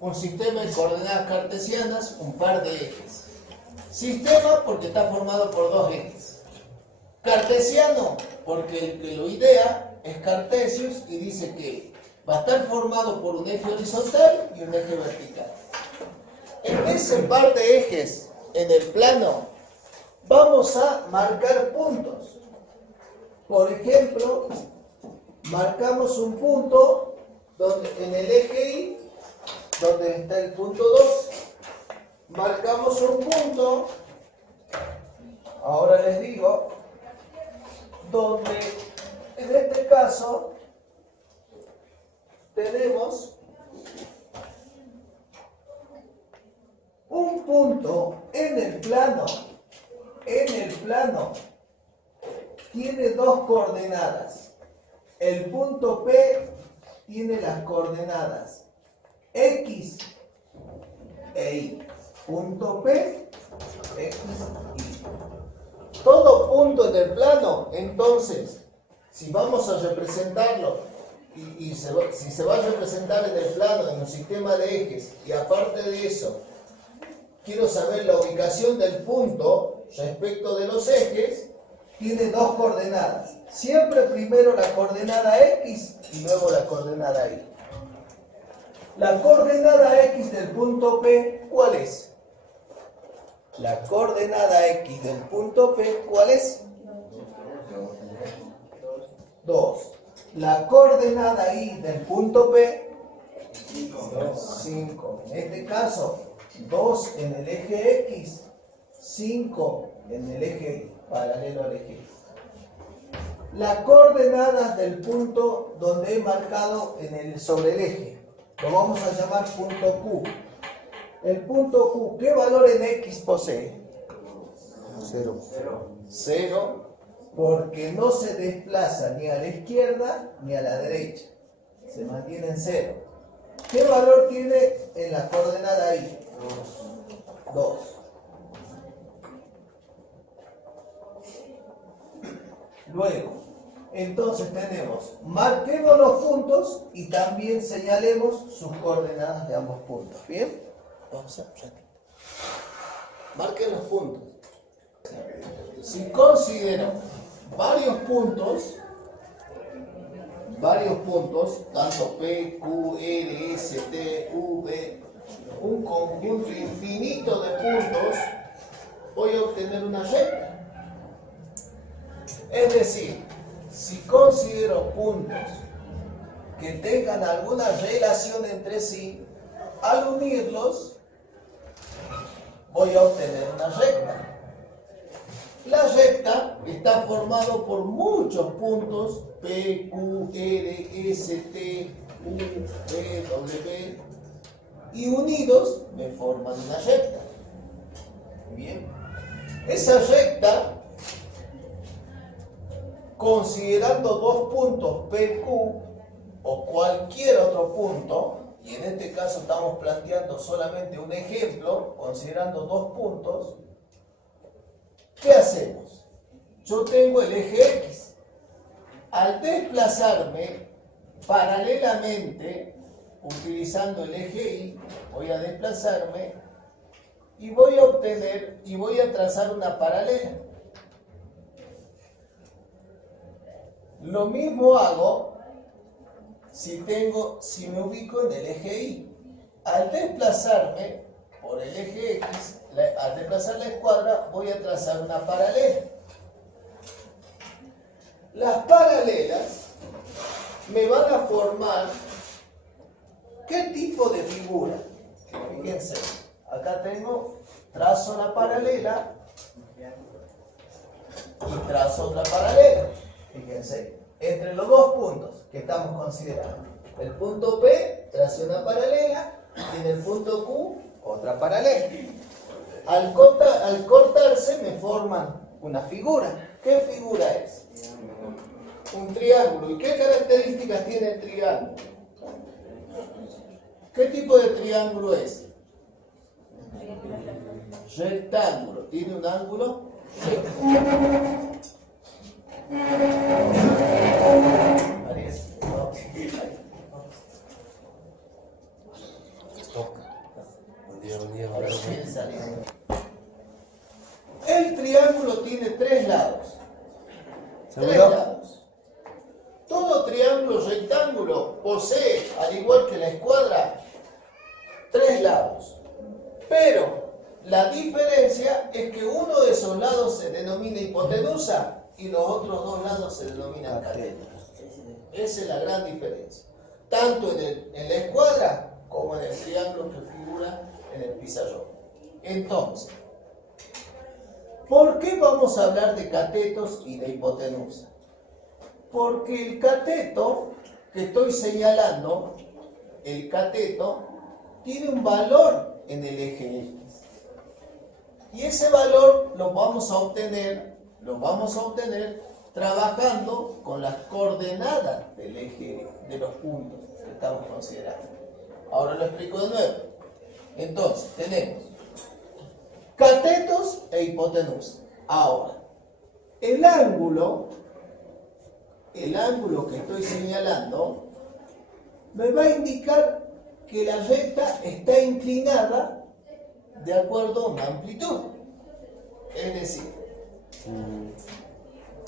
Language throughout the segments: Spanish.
Un sistema de coordenadas cartesianas, un par de ejes. Sistema porque está formado por dos ejes. Cartesiano porque el que lo idea es Cartesius y dice que va a estar formado por un eje horizontal y un eje vertical. En ese par de ejes en el plano vamos a marcar puntos. Por ejemplo, marcamos un punto donde, en el eje Y, donde está el punto 2. Marcamos un punto, ahora les digo, donde en este caso tenemos un punto en el plano tiene dos coordenadas. El punto P tiene las coordenadas X e Y. Punto P, X, Y. Todo punto en el plano, entonces, si vamos a representarlo, si se va a representar en el plano, en un sistema de ejes, y aparte de eso, quiero saber la ubicación del punto respecto de los ejes, tiene dos coordenadas. Siempre primero la coordenada X y luego la coordenada Y. La coordenada X del punto P, ¿cuál es? La coordenada X del punto P, ¿cuál es? 2. La coordenada Y del punto P, 5. En este caso, 2 en el eje X, 5 en el eje Y, paralelo al eje Y. Las coordenadas del punto donde he marcado sobre el eje, lo vamos a llamar punto Q. El punto Q, ¿qué valor en X posee? 0. 0, porque no se desplaza ni a la izquierda ni a la derecha. Se mantiene en 0. ¿Qué valor tiene en la coordenada Y? 2. Luego, entonces tenemos, marquemos los puntos y también señalemos sus coordenadas de ambos puntos. ¿Bien? Vamos a marquen los puntos. Si considero varios puntos, tanto P, Q, R, S, T, V, un conjunto infinito de puntos, voy a obtener una recta. Es decir, si considero puntos que tengan alguna relación entre sí, al unirlos, voy a obtener una recta. La recta está formada por muchos puntos P, Q, R, S, T, U, V, W, y unidos me forman una recta. Bien. Esa recta, considerando dos puntos P, Q o cualquier otro punto, y en este caso estamos planteando solamente un ejemplo, considerando dos puntos, ¿qué hacemos? Yo tengo el eje X. Al desplazarme paralelamente, utilizando el eje Y, voy a desplazarme y voy a obtener y voy a trazar una paralela. Lo mismo hago si me ubico en el eje Y. Al desplazarme por el eje X, al desplazar la escuadra, voy a trazar una paralela. Las paralelas me van a formar ¿qué tipo de figura? Fíjense, acá trazo la paralela y trazo otra paralela. Fíjense, entre los dos puntos que estamos considerando. El punto P trace una paralela y en el punto Q otra paralela. Al cortarse me forman una figura. ¿Qué figura es? Un triángulo. ¿Y qué características tiene el triángulo? ¿Qué tipo de triángulo es? Rectángulo. Tiene un ángulo recto. Ahora viene saliendo. El triángulo tiene tres lados. Tres lados. Todo triángulo rectángulo posee, al igual que la escuadra, tres lados. Pero la diferencia es que uno de esos lados se denomina hipotenusa y los otros dos lados se denominan catetos. Esa es la gran diferencia. Tanto en la escuadra como en el triángulo que figura en el pizarrón. Entonces, ¿por qué vamos a hablar de catetos y de hipotenusa? Porque el cateto que estoy señalando, el cateto, tiene un valor en el eje X. Y ese valor lo vamos a obtener trabajando con las coordenadas del eje de los puntos que estamos considerando. Ahora lo explico de nuevo. Entonces, tenemos catetos e hipotenusa. Ahora, el ángulo que estoy señalando me va a indicar que la recta está inclinada de acuerdo a una amplitud. Es decir,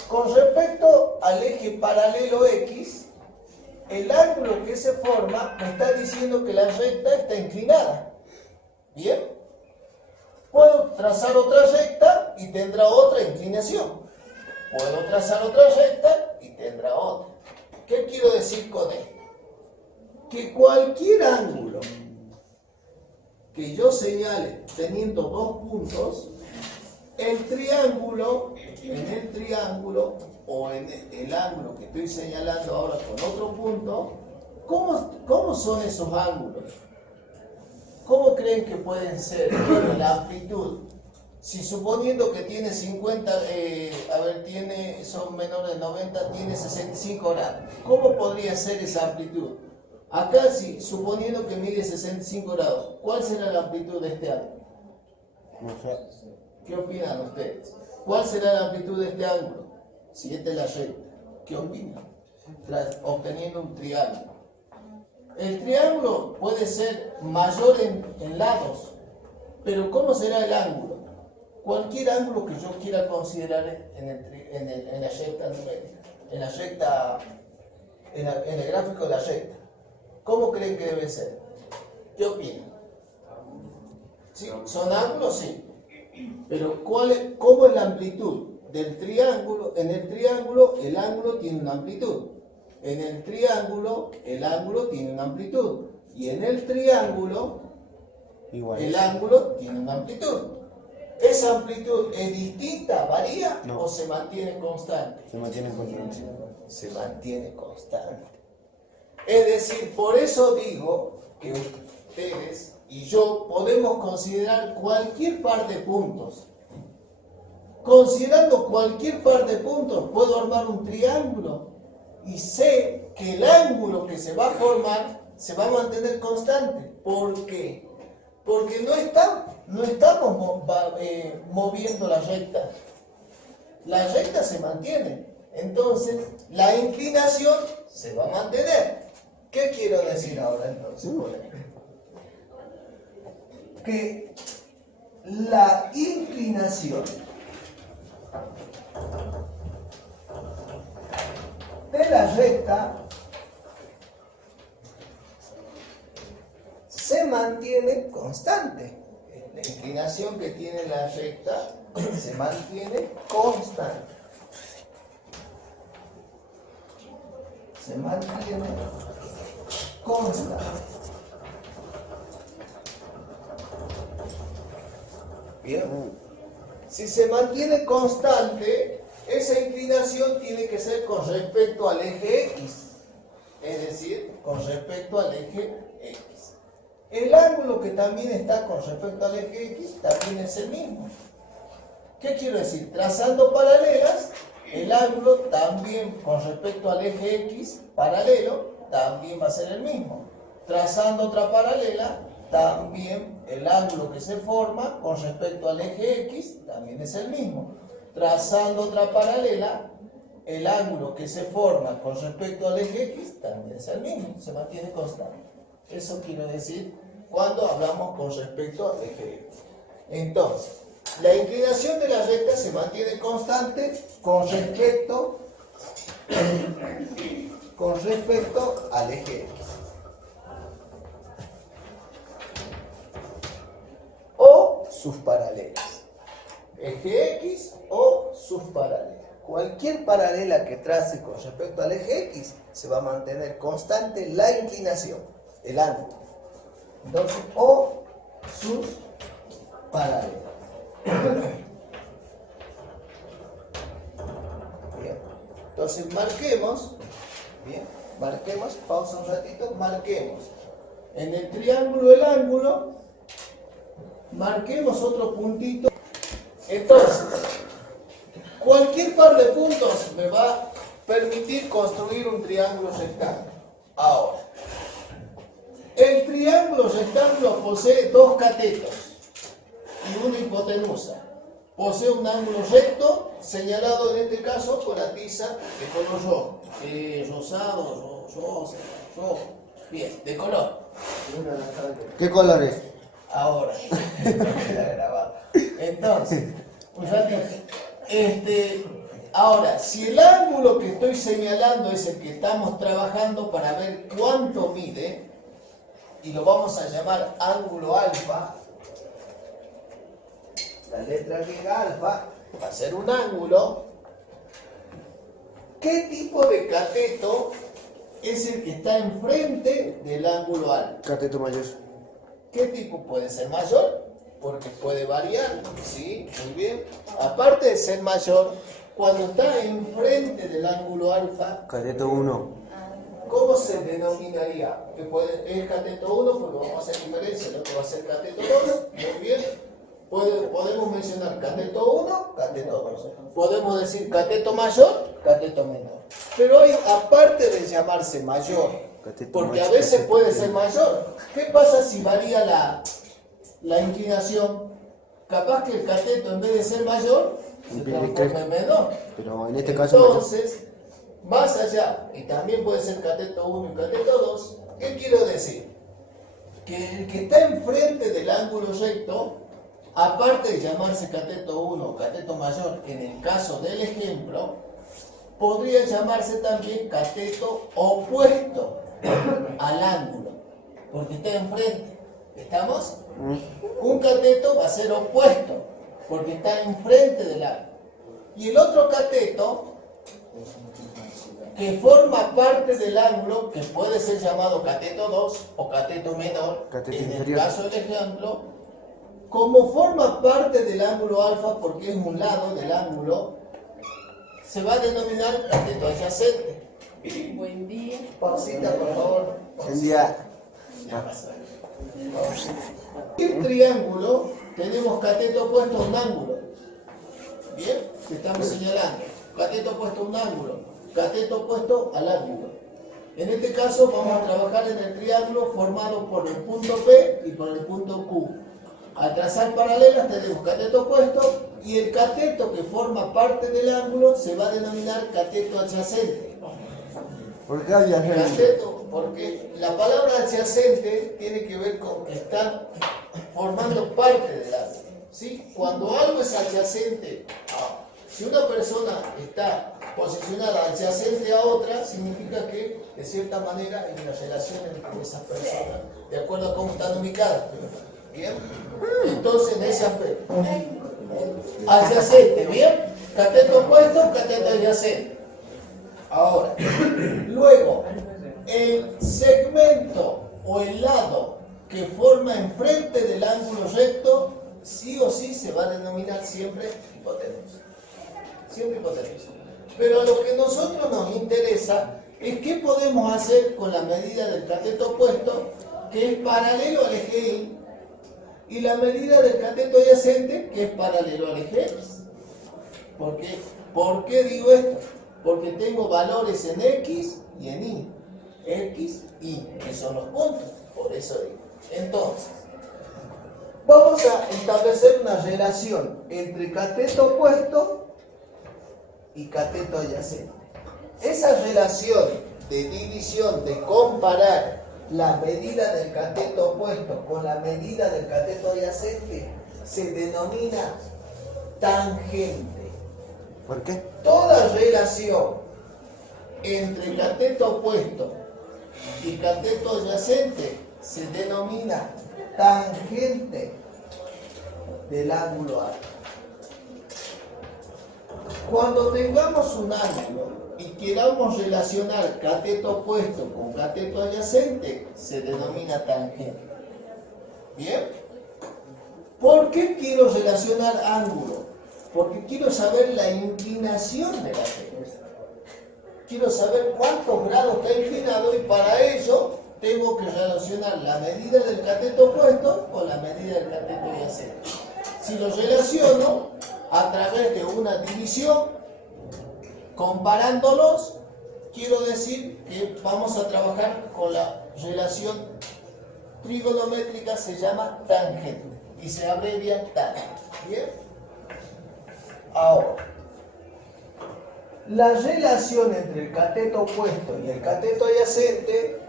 con respecto al eje paralelo X, el ángulo que se forma me está diciendo que la recta está inclinada. ¿Bien? Puedo trazar otra recta y tendrá otra inclinación. Puedo trazar otra recta y tendrá otra. ¿Qué quiero decir con esto? Que cualquier ángulo que yo señale teniendo dos puntos, en el triángulo o en el ángulo que estoy señalando ahora con otro punto, ¿cómo son esos ángulos? ¿Cómo creen que pueden ser? Bueno, la amplitud. Si suponiendo que tiene 50, son menores de 90, tiene 65 grados. ¿Cómo podría ser esa amplitud? Acá sí, suponiendo que mide 65 grados, ¿cuál será la amplitud de este ángulo? No sé. ¿Qué opinan ustedes? ¿Cuál será la amplitud de este ángulo? Si esta es la recta. ¿Qué opinan? Obteniendo un triángulo. El triángulo puede ser mayor en lados, pero ¿cómo será el ángulo? Cualquier ángulo que yo quiera considerar en la recta numérica, en el gráfico de la recta. ¿Cómo creen que debe ser? ¿Qué opinan? ¿Sí? ¿Son ángulos? Sí. Pero ¿cómo es la amplitud del triángulo? En el triángulo el ángulo tiene una amplitud. En el triángulo el ángulo tiene una amplitud. Y en el triángulo el ángulo tiene una amplitud. ¿Esa amplitud es distinta, varía o se mantiene constante? Se mantiene constante. Se mantiene constante. Es decir, por eso digo que ustedes y yo podemos considerar cualquier par de puntos. Considerando cualquier par de puntos, puedo armar un triángulo y sé que el ángulo que se va a formar se va a mantener constante. ¿Por qué? Porque no estamos moviendo la recta. La recta se mantiene. Entonces, la inclinación se va a mantener. ¿Qué quiero decir ahora entonces con esto? Que la inclinación de la recta se mantiene constante. La inclinación que tiene la recta se mantiene constante. Se mantiene constante. Bien. Si se mantiene constante, esa inclinación tiene que ser con respecto al eje X. Es decir, con respecto al eje X. El ángulo que también está con respecto al eje X también es el mismo. ¿Qué quiero decir? Trazando paralelas, el ángulo también con respecto al eje X paralelo también va a ser el mismo. Trazando otra paralela, también el ángulo que se forma con respecto al eje X también es el mismo. Trazando otra paralela, el ángulo que se forma con respecto al eje X también es el mismo, se mantiene constante. Eso quiero decir cuando hablamos con respecto al eje X. Entonces, la inclinación de la recta se mantiene constante con respecto al eje X. O sus paralelas. Eje X o sus paralelas. Cualquier paralela que trace con respecto al eje X se va a mantener constante la inclinación, el ángulo. Entonces, o sus paralelas. Bien. Entonces, marquemos, bien, marquemos, pausa un ratito, marquemos en el triángulo el ángulo, marquemos otro puntito. Entonces, cualquier par de puntos me va a permitir construir un triángulo rectángulo. Ahora, el triángulo rectángulo posee dos catetos y una hipotenusa. Posee un ángulo recto, señalado en este caso con la tiza de color rojo. Rosado, rojo. Bien, de color. ¿Qué color es? Ahora, queda grabado. Entonces, un ratito. Ahora, si el ángulo que estoy señalando es el que estamos trabajando para ver cuánto mide, y lo vamos a llamar ángulo alfa, la letra griega alfa va a ser un ángulo. ¿Qué tipo de cateto es el que está enfrente del ángulo alfa? Cateto mayor. ¿Qué tipo puede ser mayor? Porque puede variar, ¿sí? Muy bien. Aparte de ser mayor, cuando está enfrente del ángulo alfa, Cateto 1. ¿cómo se denominaría? Es cateto 1 porque vamos a hacer diferencia, el otro va a ser cateto 2, muy bien. Podemos mencionar cateto 1, cateto 2. Podemos decir cateto mayor, cateto menor. Pero hay, aparte de llamarse mayor, Cateto porque a mayor, veces cateto puede menor. ser mayor. ¿Qué pasa si varía la inclinación? Capaz que el cateto en vez de ser mayor, se transforma en menor. Pero en este caso mayor. Entonces, más allá, y también puede ser cateto 1 y cateto 2, ¿qué quiero decir? Que el que está enfrente del ángulo recto, aparte de llamarse cateto 1 o cateto mayor, en el caso del ejemplo, podría llamarse también cateto opuesto al ángulo, porque está enfrente. ¿Estamos? Un cateto va a ser opuesto, porque está enfrente del ángulo. Y el otro cateto, que forma parte del ángulo, que puede ser llamado cateto 2 o cateto menor, Cateto en inferior. el caso del ejemplo, como forma parte del ángulo alfa, porque es un lado del ángulo, se va a denominar cateto adyacente. Buen día. Pausita, por favor. Un día. Ya pasó. En triángulo tenemos cateto opuesto a un ángulo. Bien, que estamos señalando. Cateto opuesto a un ángulo. Cateto opuesto al ángulo. En este caso vamos a trabajar en el triángulo formado por el punto P y por el punto Q. Al trazar paralelas tenemos cateto opuesto y el cateto que forma parte del ángulo se va a denominar cateto adyacente. ¿Por qué adyacente? Cateto, porque la palabra adyacente tiene que ver con que están formando parte del ángulo. ¿Sí? Cuando algo es adyacente, si una persona está posicionada adyacente a otra, significa que de cierta manera hay una relación entre esas personas, de acuerdo a cómo están ubicadas. ¿Bien? Entonces, en ese aspecto, adyacente, ¿bien? Cateto opuesto, cateto adyacente. Ahora, luego, el segmento o el lado que forma enfrente del ángulo recto, sí o sí se va a denominar siempre hipotenusa. Siempre hipotenusa. Pero lo que a nosotros nos interesa es qué podemos hacer con la medida del cateto opuesto, que es paralelo al eje Y, y la medida del cateto adyacente, que es paralelo al eje X. ¿Por qué digo esto? Porque tengo valores en X y en Y. X, Y, que son los puntos. Por eso digo. Entonces, vamos a establecer una relación entre cateto opuesto y cateto adyacente. Esa relación de división, de comparar la medida del cateto opuesto con la medida del cateto adyacente se denomina tangente. ¿Por qué? Toda relación entre cateto opuesto y cateto adyacente se denomina tangente del ángulo A. Cuando tengamos un ángulo y queramos relacionar cateto opuesto con cateto adyacente, se denomina tangente. ¿Bien? ¿Por qué quiero relacionar ángulo? Porque quiero saber la inclinación de la recta. Quiero saber cuántos grados está inclinado y para ello tengo que relacionar la medida del cateto opuesto con la medida del cateto adyacente. Si lo relaciono a través de una división, comparándolos, quiero decir que vamos a trabajar con la relación trigonométrica, se llama tangente y se abrevia tan. ¿Bien? Ahora, la relación entre el cateto opuesto y el cateto adyacente,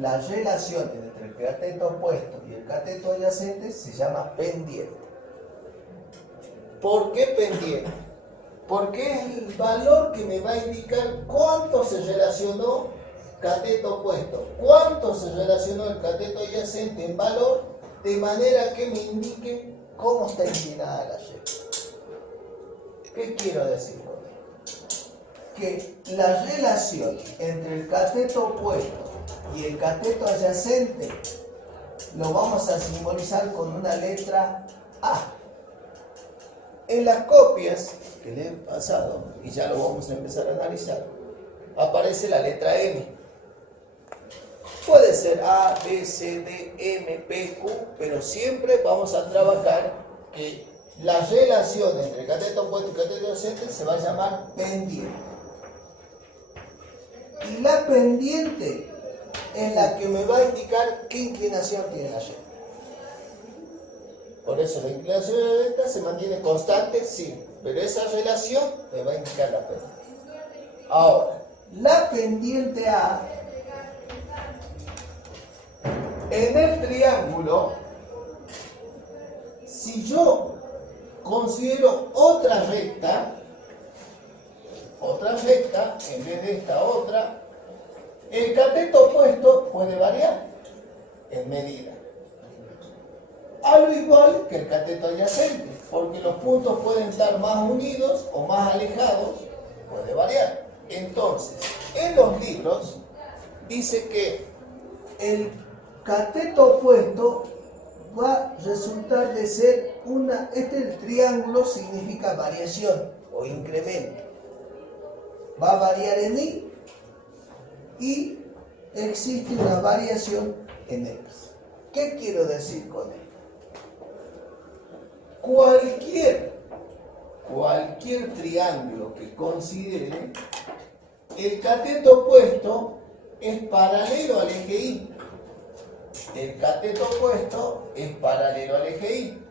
la relación entre el cateto opuesto y el cateto adyacente se llama pendiente. ¿Por qué pendiente? Porque es el valor que me va a indicar cuánto se relacionó cateto opuesto, cuánto se relacionó el cateto adyacente en valor, de manera que me indique cómo está inclinada la recta. ¿Qué quiero decir con esto? Que la relación entre el cateto opuesto y el cateto adyacente lo vamos a simbolizar con una letra A. En las copias que le he pasado, y ya lo vamos a empezar a analizar, aparece la letra M. Puede ser A, B, C, D, M, P, Q, pero siempre vamos a trabajar que la relación entre cateto opuesto y cateto adyacente se va a llamar pendiente. Y la pendiente es la que me va a indicar qué inclinación tiene la recta. Por eso la inclinación de la recta se mantiene constante, sí, pero esa relación me va a indicar la pendiente. Ahora, la pendiente A en el triángulo, si yo considero otra recta en vez de esta otra, el cateto opuesto puede variar en medida. Al igual que el cateto adyacente, porque los puntos pueden estar más unidos o más alejados, puede variar. Entonces, en los libros dice que el cateto opuesto va a resultar de ser el triángulo significa variación o incremento. Va a variar en Y y existe una variación en X. ¿Qué quiero decir con esto? Cualquier triángulo que considere, el cateto opuesto es paralelo al eje Y. El cateto opuesto es paralelo al eje Y.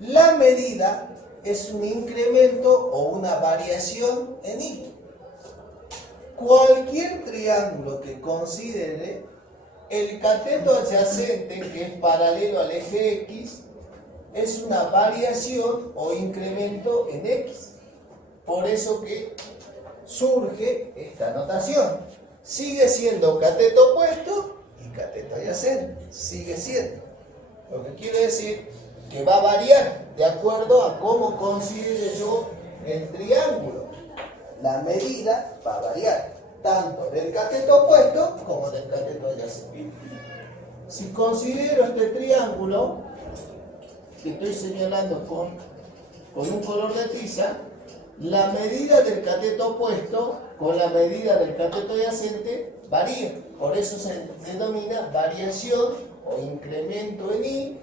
La medida es un incremento o una variación en Y. Cualquier triángulo que considere, el cateto adyacente, que es paralelo al eje X, es una variación o incremento en X. Por eso que surge esta notación. Sigue siendo cateto opuesto y cateto adyacente. Sigue siendo. Lo que quiere decir que va a variar de acuerdo a cómo considere yo el triángulo. La medida va a variar tanto del cateto opuesto como del cateto adyacente. Si considero este triángulo que estoy señalando con un color de tiza, la medida del cateto opuesto con la medida del cateto adyacente varía. Por eso se denomina variación o incremento en Y,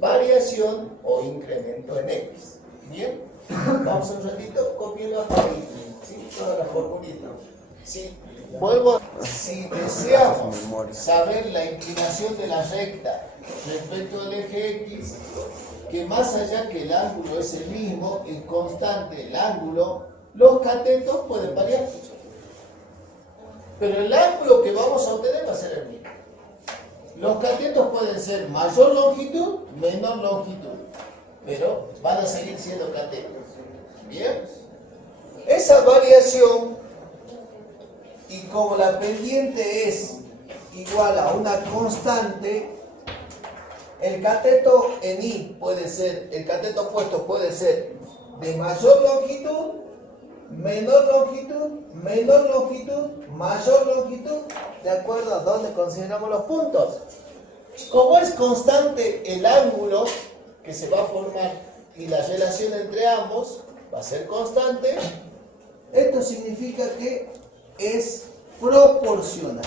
variación o incremento en X. ¿Bien? Vamos un ratito, copienlo hasta ahí, ¿sí? Toda la formulita. ¿Sí? Si deseamos saber la inclinación de la recta respecto al eje X, que más allá que el ángulo es el mismo, es constante el ángulo, los catetos pueden variar. pero el ángulo que vamos a obtener va a ser el mismo. Los catetos pueden ser mayor longitud, menor longitud, pero van a seguir siendo catetos. ¿Bien? Esa variación, y como la pendiente es igual a una constante, el cateto en I puede ser, el cateto opuesto puede ser de mayor longitud, menor longitud, menor longitud, mayor longitud, de acuerdo a donde consideramos los puntos. Como es constante el ángulo que se va a formar y la relación entre ambos va a ser constante, esto significa que es proporcional.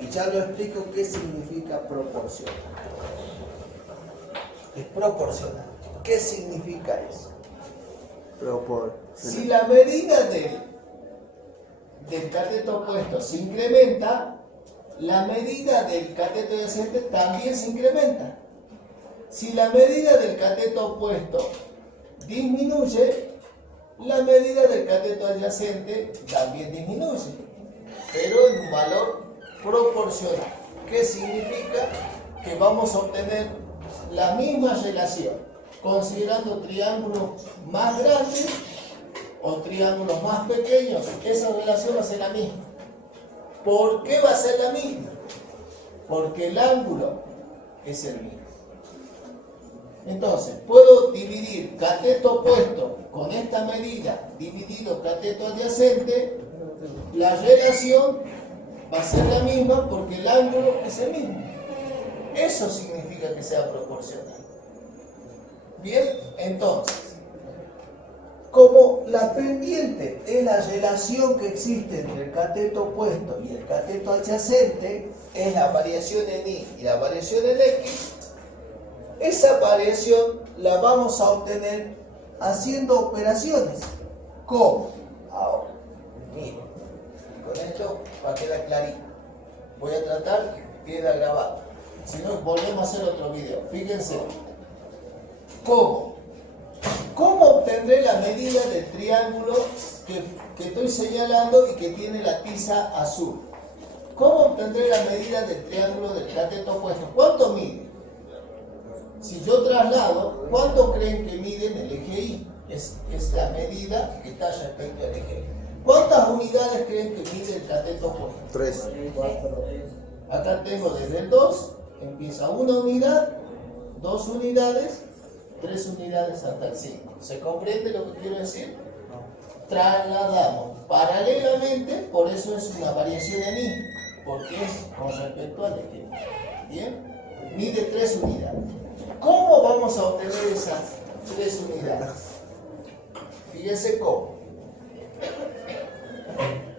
Y ya lo explico qué significa proporcional. Es proporcional. ¿Qué significa eso? Si la medida del cateto opuesto se incrementa, la medida del cateto adyacente también se incrementa. Si la medida del cateto opuesto disminuye, la medida del cateto adyacente también disminuye, pero en un valor proporcional. ¿Qué significa? Que vamos a obtener la misma relación, considerando triángulos más grandes o triángulos más pequeños, esa relación va a ser la misma. ¿Por qué va a ser la misma? Porque el ángulo es el mismo. Entonces, puedo dividir cateto opuesto con esta medida dividido cateto adyacente, la relación va a ser la misma porque el ángulo es el mismo. Eso significa que sea proporcional. Bien, entonces, como la pendiente es la relación que existe entre el cateto opuesto y el cateto adyacente, es la variación en Y y la variación en X, esa variación la vamos a obtener haciendo operaciones. ¿Cómo? Ahora, miren, con esto va a quedar clarito. Voy a tratar que quede grabado. Si no, volvemos a hacer otro video. Fíjense. ¿Cómo? ¿Cómo obtendré la medida del triángulo que estoy señalando y que tiene la tiza azul? ¿Cómo obtendré la medida del triángulo del cateto opuesto? ¿Cuánto mide? Si yo traslado, ¿cuánto creen que mide en el eje Y? Es la medida que está respecto al eje Y. ¿Cuántas unidades creen que mide el cateto opuesto? 3. Acá tengo desde el 2, empieza 1 unidad, 2 unidades, 3 unidades hasta el 5. ¿Se comprende lo que quiero decir? Trasladamos paralelamente, por eso es una variación en Y, porque es con respecto al eje. ¿Bien? Mide 3 unidades. ¿Cómo vamos a obtener esas 3 unidades? Fíjense cómo.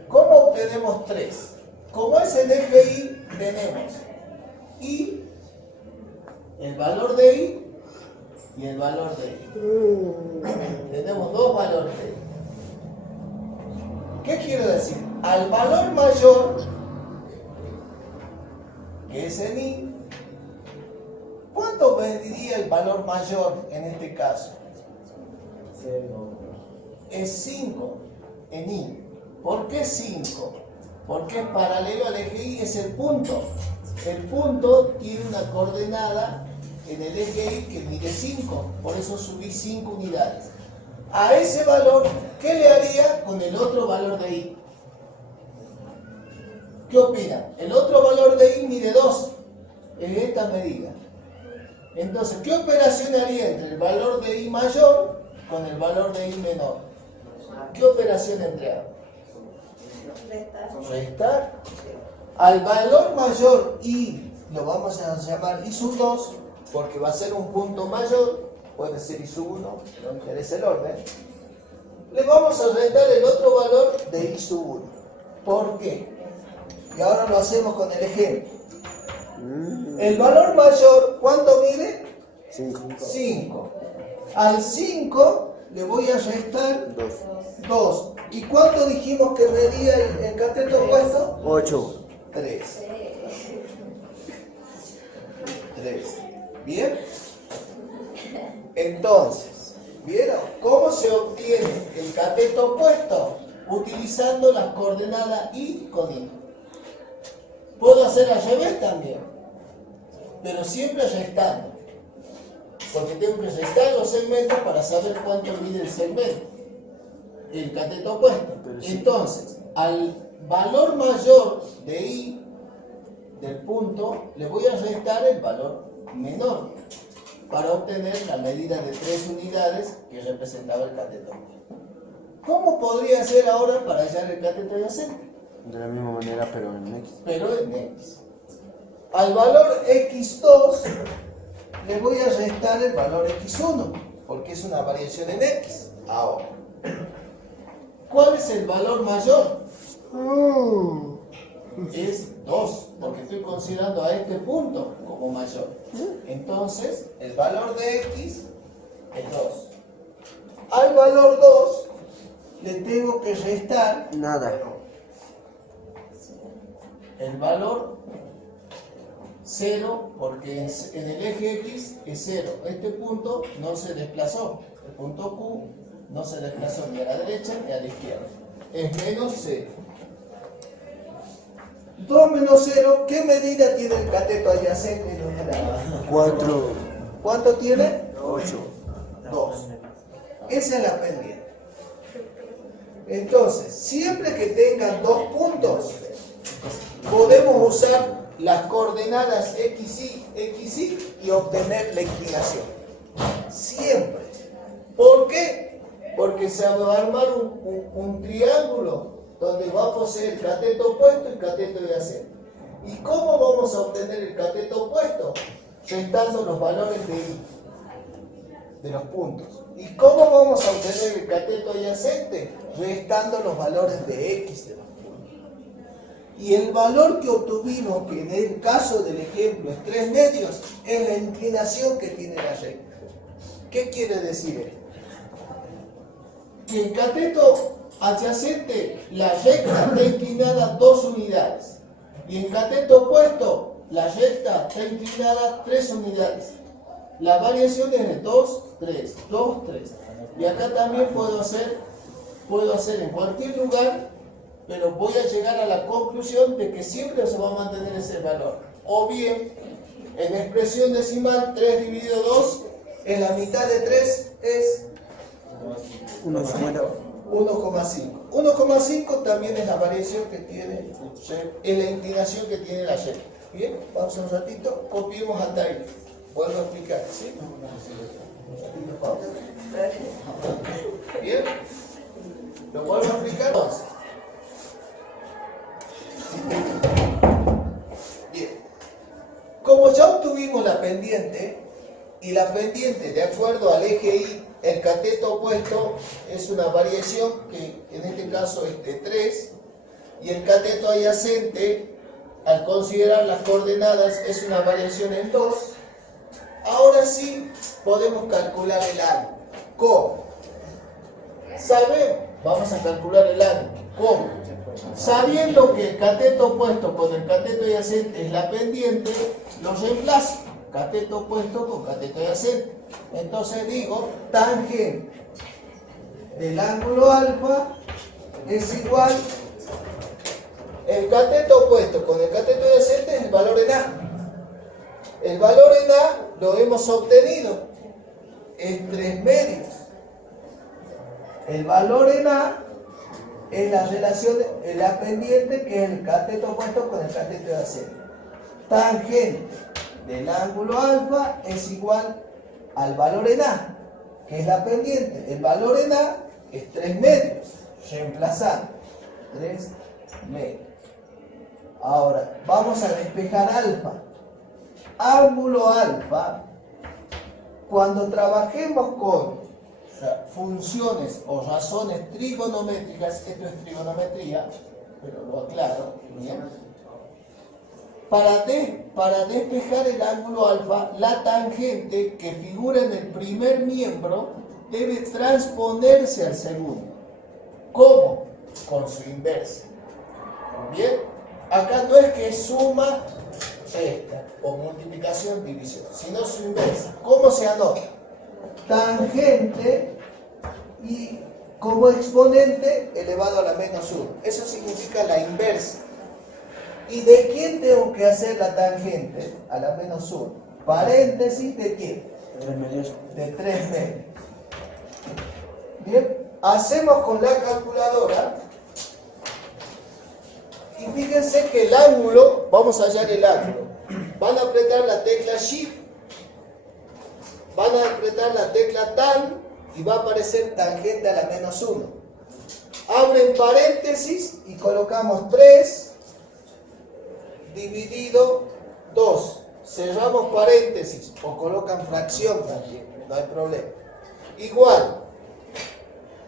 ¿Cómo obtenemos 3? Como es el eje Y, tenemos Y, el valor de Y y el valor de Y. Tenemos dos valores de Y. ¿Qué quiero decir? Al valor mayor, que es en Y, ¿cuánto mediría el valor mayor en este caso? Es 5 en Y. ¿Por qué 5? Porque es paralelo al eje Y, es el punto. El punto tiene una coordenada en el eje Y que mide 5, por eso subí 5 unidades. A ese valor, ¿qué le haría con el otro valor de Y? ¿Qué opinan? El otro valor de Y mide 2, en esta medida. Entonces, ¿qué operación haría entre el valor de Y mayor con el valor de Y menor? ¿Qué operación entre ambos? Restar. Al valor mayor Y lo vamos a llamar I sub 2 porque va a ser un punto mayor, puede ser I sub 1, no interesa el orden. Le vamos a restar el otro valor de I sub 1. ¿Por qué? Y ahora lo hacemos con el ejemplo. El valor mayor, ¿cuánto mide? 5. 5. Al 5 le voy a restar 2. 2. ¿Y cuánto dijimos que medía el cateto opuesto? 8. 3. 3. ¿Bien? Entonces, ¿vieron cómo se obtiene el cateto opuesto? Utilizando las coordenadas Y con Y. Puedo hacer al revés también, pero siempre restando, porque tengo que restar los segmentos para saber cuánto mide el segmento, el cateto opuesto. Entonces, al valor mayor de I del punto, le voy a restar el valor menor para obtener la medida de 3 unidades que representaba el cateto opuesto. ¿Cómo podría hacer ahora para hallar el cateto adyacente? De la misma manera, pero en X. Pero en X. Al valor X2 le voy a restar el valor X1, porque es una variación en X. Ahora, ¿cuál es el valor mayor? Es 2, porque estoy considerando a este punto como mayor. Entonces, el valor de X es 2. Al valor 2 le tengo que restar Nada. el valor 0, porque en el eje X es 0. Este punto no se desplazó. El punto Q no se desplazó ni a la derecha ni a la izquierda. Es menos 0. 2 menos 0, ¿qué medida tiene el cateto adyacente? 4. ¿Cuánto tiene? 8. 2. Esa es la pendiente. Entonces, siempre que tengan 2 puntos, podemos usar las coordenadas XY y obtener la inclinación. Siempre. ¿Por qué? Porque se va a armar un triángulo donde va a poseer el cateto opuesto y cateto adyacente. ¿Y cómo vamos a obtener el cateto opuesto? Restando los valores de I, de los puntos. ¿Y cómo vamos a obtener el cateto adyacente? Restando los valores de X de los puntos. Y el valor que obtuvimos, que en el caso del ejemplo es 3 medios, es la inclinación que tiene la recta. ¿Qué quiere decir esto? Que el cateto adyacente, la recta está inclinada 2 unidades. Y en cateto opuesto, la recta está inclinada 3 unidades. La variación es de 2, 3, 2, 3. Y acá también puedo hacer en cualquier lugar, pero voy a llegar a la conclusión de que siempre se va a mantener ese valor. O bien, en expresión decimal, 3 dividido 2, en la mitad de 3 es 1,5. 1,5 también es la variación que tiene, es la inclinación que tiene la recta. Bien, vamos un ratito, copiemos hasta ahí. Vuelvo a explicar, ¿sí? Bien, lo vuelvo a explicar entonces. Bien, como ya obtuvimos la pendiente, y la pendiente de acuerdo al eje Y, el cateto opuesto es una variación que en este caso es de 3, y el cateto adyacente, al considerar las coordenadas, es una variación en 2. Ahora sí podemos calcular el ángulo. ¿Cómo? Sabemos, vamos a calcular el ángulo. ¿Cómo? Sabiendo que el cateto opuesto con el cateto adyacente es la pendiente, lo reemplazo. Cateto opuesto con cateto adyacente. Entonces digo, tangente del ángulo alfa es igual, el cateto opuesto con el cateto adyacente es el valor en A. El valor en A lo hemos obtenido, es 3 medios. El valor en A es la relación, la pendiente, que es el cateto opuesto con el cateto adyacente. Tangente del ángulo alfa es igual al valor en A, que es la pendiente. El valor en A es 3 medios, reemplazando 3 medios. Ahora, vamos a despejar alfa. Ángulo alfa, cuando trabajemos con funciones o razones trigonométricas, esto es trigonometría, pero lo aclaro, ¿bien? Para despejar el ángulo alfa, la tangente que figura en el primer miembro debe transponerse al segundo. ¿Cómo? Con su inversa. ¿Bien? Acá no es que suma esta o multiplicación, división, sino su inversa. ¿Cómo se anota? Tangente y como exponente elevado a la menos 1. Eso significa la inversa. ¿Y de quién tengo que hacer la tangente? A la menos 1. Paréntesis, ¿de quién? 3 medios. De 3 medios. Bien, hacemos con la calculadora. Y fíjense que el ángulo, vamos a hallar el ángulo. Van a apretar la tecla Shift, van a apretar la tecla Tan y va a aparecer tangente a la menos 1. Abren paréntesis y colocamos 3 dividido 2. Cerramos paréntesis o colocan fracción también, no hay problema. Igual,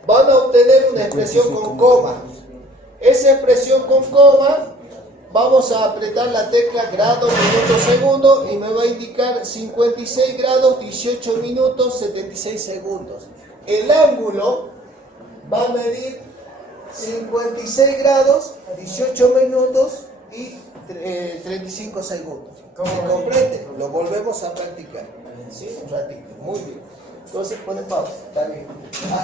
van a obtener una expresión con coma. Esa expresión con coma, vamos a apretar la tecla grado, minuto, segundo y me va a indicar 56 grados, 18 minutos, 76 segundos. El ángulo va a medir 56 grados, 18 minutos y 35 segundos. ¿Se comprende? Lo volvemos a practicar. ¿Sí? Un ratito. Muy bien. Entonces pone pausa. Está bien.